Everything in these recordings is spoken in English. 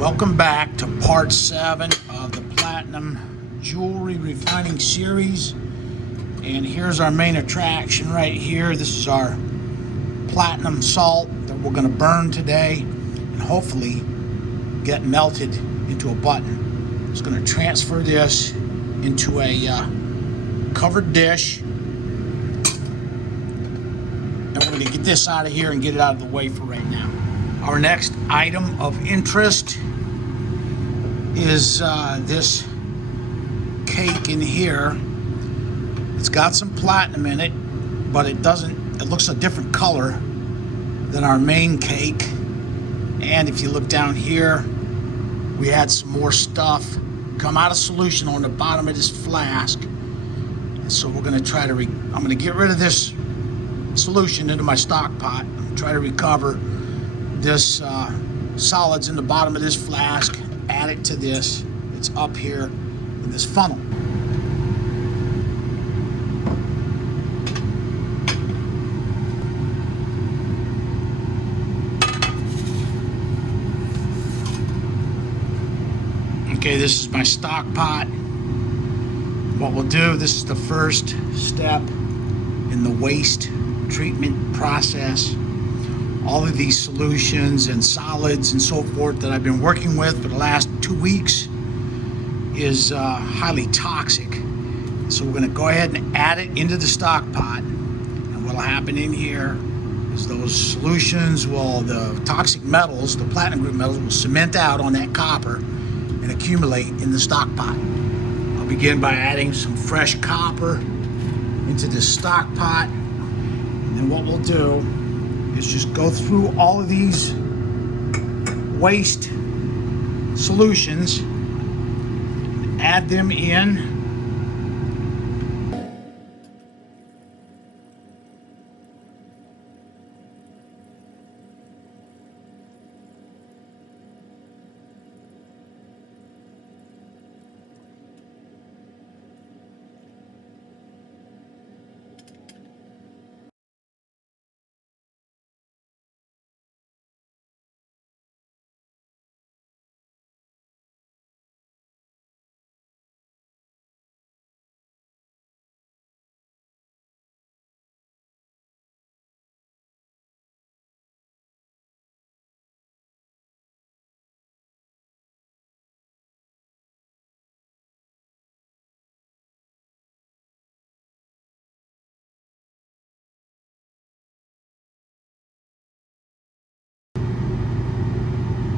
Welcome back to part 7 of the Platinum Jewelry Refining Series. And here's our main attraction right here. This is our platinum salt that we're going to burn today and hopefully get melted into a button. Just going to transfer this into a covered dish. And we're going to get this out of here and get it out of the way for right now. Our next item of interest is this cake in here. It's got some platinum in it, but it looks a different color than our main cake. And if you look down here, we had some more stuff come out of solution on the bottom of this flask. And so we're going to try to I'm going to get rid of this solution into my stock pot and try to recover this solids in the bottom of this flask, add it to this. It's up here in this funnel. Okay, this is my stock pot. What we'll do, this is the first step in the waste treatment process. All of these solutions and solids and so forth that I've been working with for the last 2 weeks is highly toxic. So we're going to go ahead and add it into the stock pot. And what will happen in here is those solutions the toxic metals, the platinum group metals, will cement out on that copper and accumulate in the stock pot. I'll begin by adding some fresh copper into this stock pot. And then what we'll do is just go through all of these waste solutions, add them in.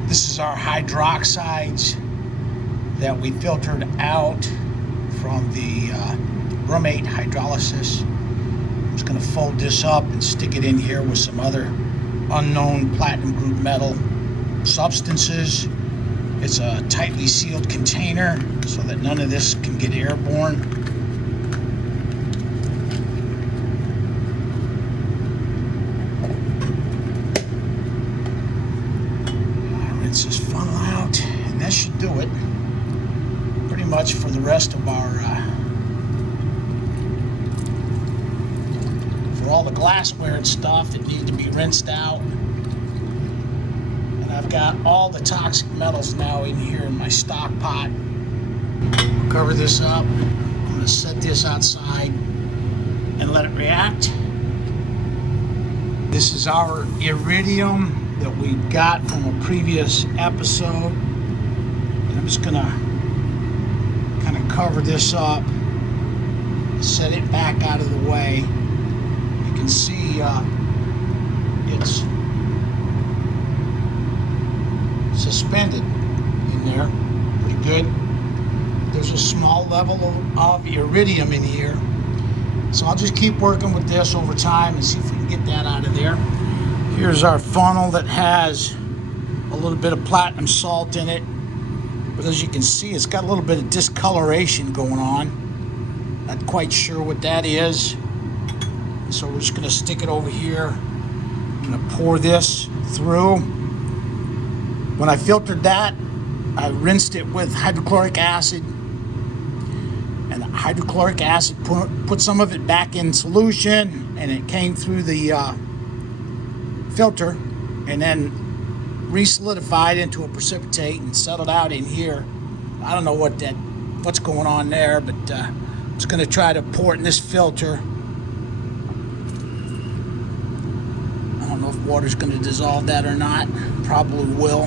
This is our hydroxides that we filtered out from the bromate hydrolysis. I'm just going to fold this up and stick it in here with some other unknown platinum group metal substances. It's a tightly sealed container so that none of this can get airborne. This funnel out, and that should do it pretty much for the rest of our for all the glassware and stuff that need to be rinsed out. And I've got all the toxic metals now in here in my stock pot. I'll cover this up. I'm going to set this outside and let it react. This is our iridium that we got from a previous episode, and I'm just gonna kind of cover this up, set it back out of the way. You can see it's suspended in there pretty good. There's a small level of iridium in here, so I'll just keep working with this over time and see if we can get that out of there. Here's our funnel that has a little bit of platinum salt in it, but as you can see, it's got a little bit of discoloration going on. Not quite sure what that is. So we're just going to stick it over here. I'm going to pour this through. When I filtered that, I rinsed it with hydrochloric acid, and the hydrochloric acid put some of it back in solution, and it came through the filter, and then re-solidified into a precipitate and settled out in here. I don't know what's going on there, but I'm just going to try to pour it in this filter. I don't know if water's going to dissolve that or not. Probably will.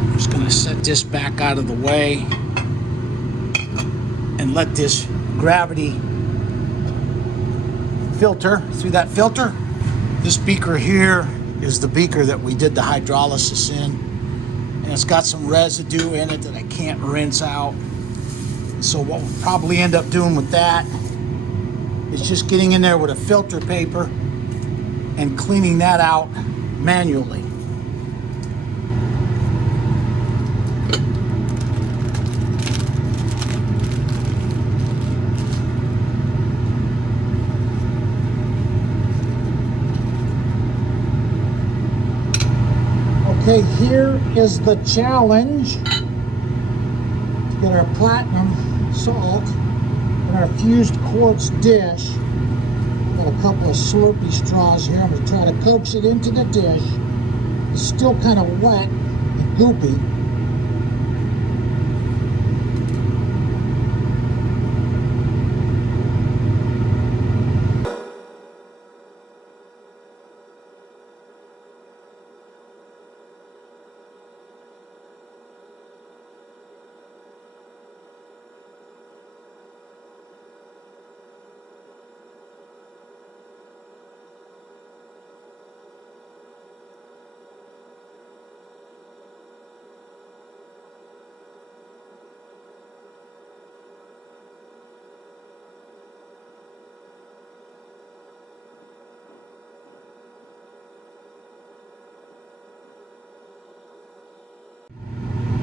I'm just going to set this back out of the way and let this gravity filter through that filter. This beaker here is the beaker that we did the hydrolysis in, and it's got some residue in it that I can't rinse out. So what we'll probably end up doing with that is just getting in there with a filter paper and cleaning that out manually. Okay, here is the challenge to get our platinum salt in our fused quartz dish. Got a couple of Slurpee straws here. I'm going to try to coax it into the dish. It's still kind of wet and goopy.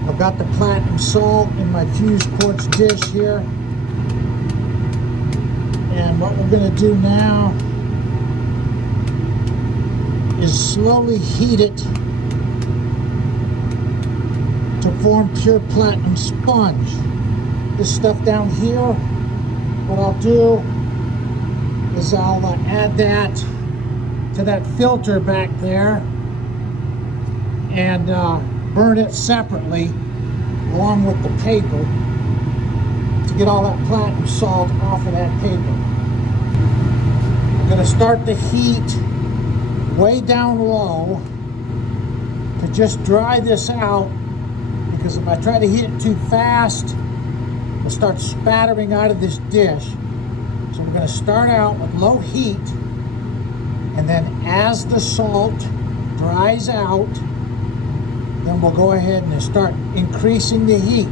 I've got the platinum salt in my fused quartz dish here. And what we're going to do now is slowly heat it to form pure platinum sponge. This stuff down here, what I'll do is I'll add that to that filter back there and burn it separately along with the paper to get all that platinum salt off of that paper. I'm going to start the heat way down low to just dry this out, because if I try to heat it too fast, it'll start spattering out of this dish. So we're going to start out with low heat, and then as the salt dries out, then we'll go ahead and start increasing the heat.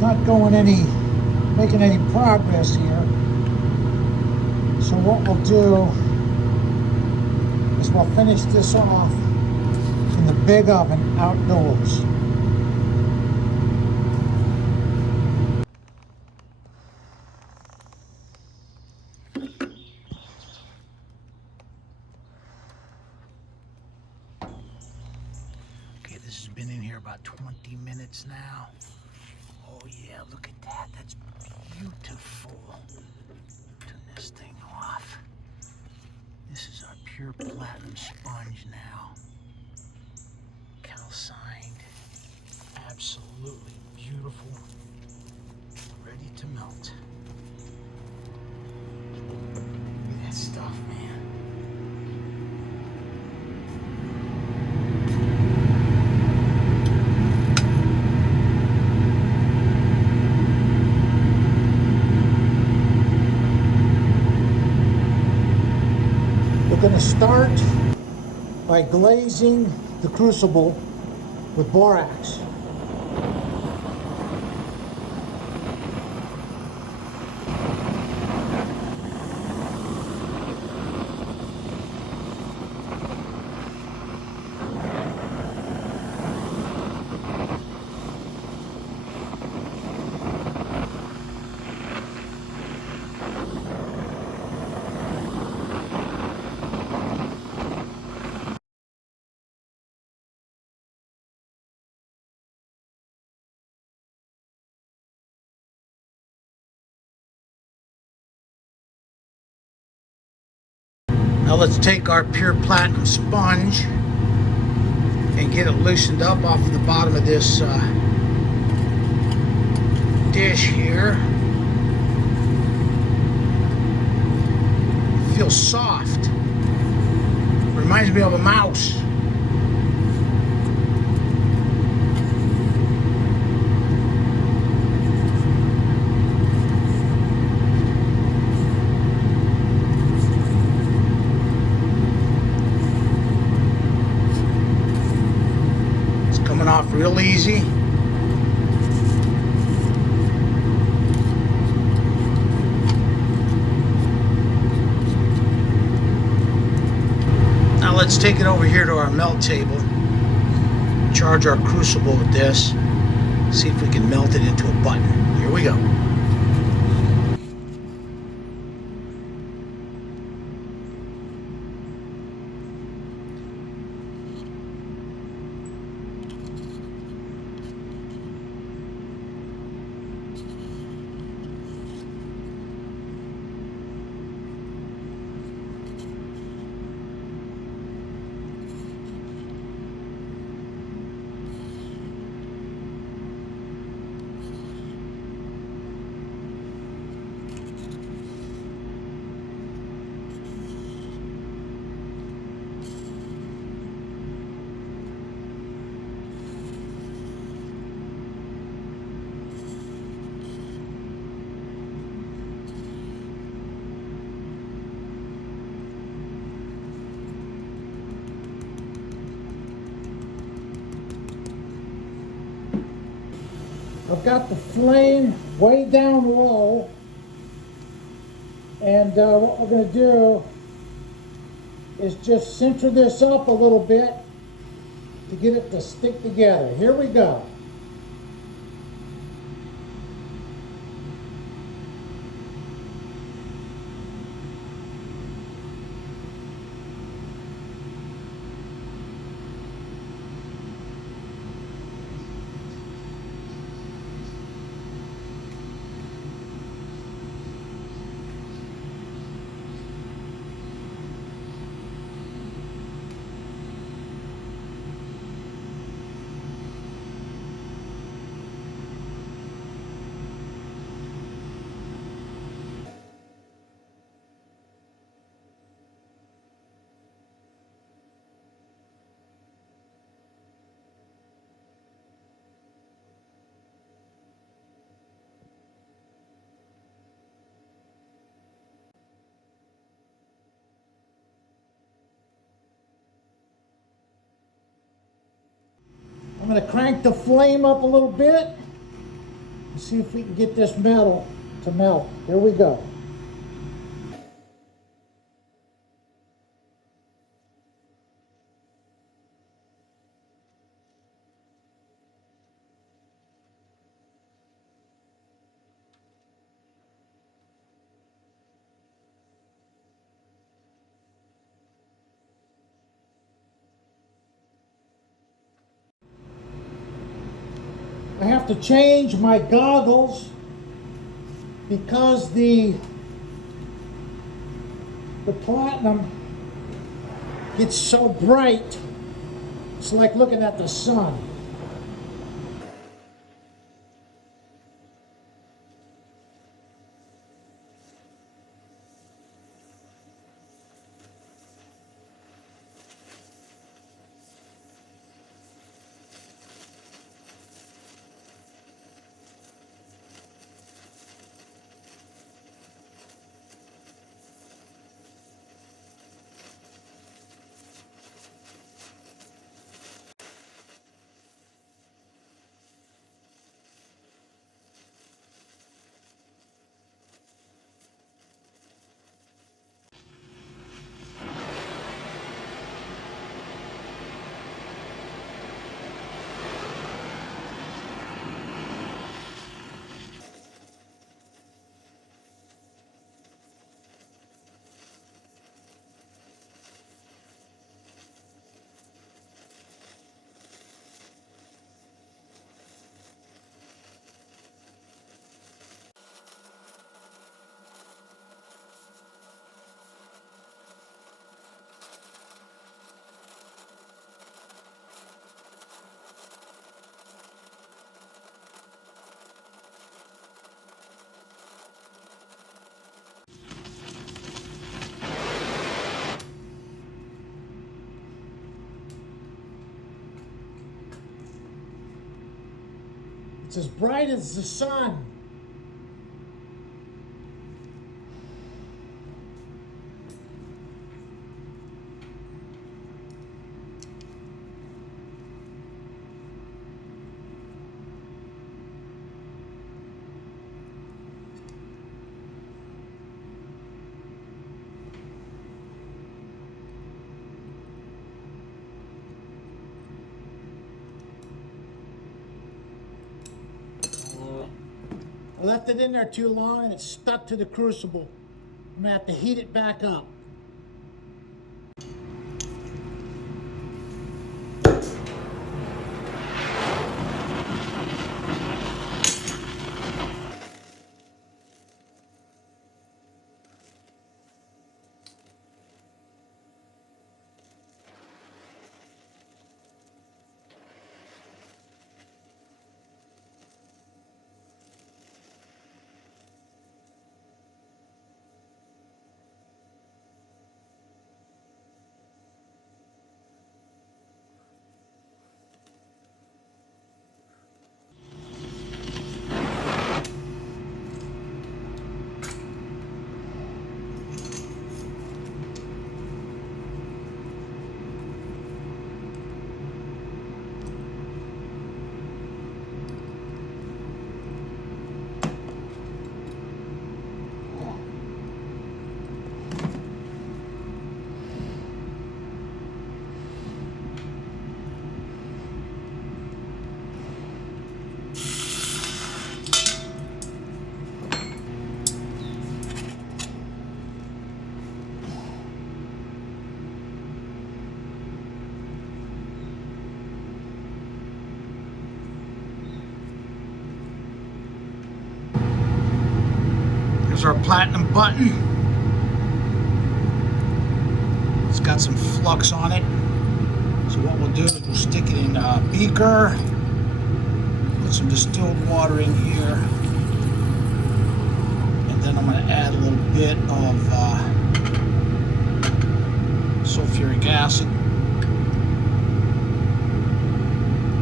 Not making any progress here. So what we'll do is we'll finish this off in the big oven outdoors. Okay, this has been in here about 20 minutes now. Oh yeah, look at that. That's beautiful. Turn this thing off. This is our pure platinum sponge now. Calcined. Absolutely beautiful. Ready to melt. Look at that stuff, man. We're going to start by glazing the crucible with borax. Now let's take our pure platinum sponge and get it loosened up off of the bottom of this dish here. It feels soft. Reminds me of a mouse. Off real easy. Now let's take it over here to our melt table. Charge our crucible with this. See if we can melt it into a button. Here we go. I've got the flame way down low, and what we're going to do is just center this up a little bit to get it to stick together. Here we go. I'm going to crank the flame up a little bit and see if we can get this metal to melt. Here we go. I have to change my goggles because the platinum gets so bright. It's like looking at the sun. It's as bright as the sun. I left it in there too long and it stuck to the crucible. I'm gonna have to heat it back up. Here's our platinum button. It's got some flux on it. So what we'll do is we'll stick it in a beaker, put some distilled water in here, and then I'm going to add a little bit of sulfuric acid.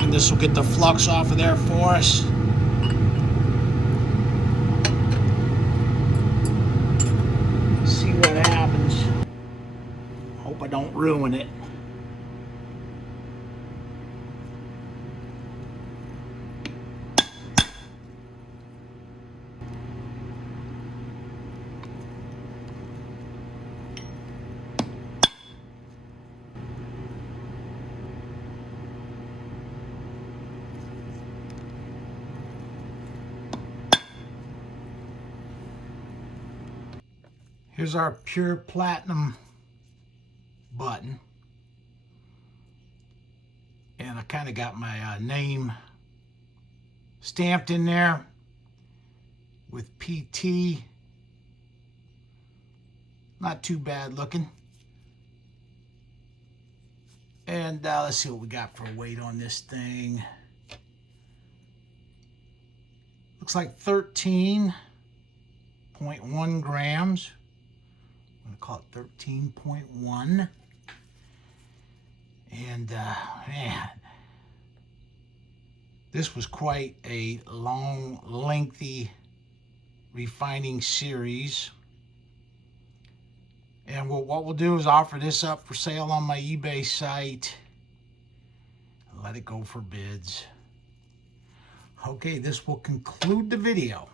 And this will get the flux off of there for us. See what happens. Hope I don't ruin it. Here's our pure platinum button. And I kind of got my name stamped in there with PT. Not too bad looking. And let's see what we got for weight on this thing. Looks like 13.1 grams. I'm gonna call it 13.1. And man, this was quite a long, lengthy refining series. And what we'll do is offer this up for sale on my eBay site and let it go for bids. Okay, this will conclude the video.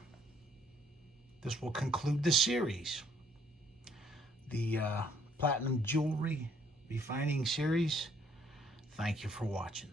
This will conclude the series. The Platinum Jewelry Refining Series. Thank you for watching.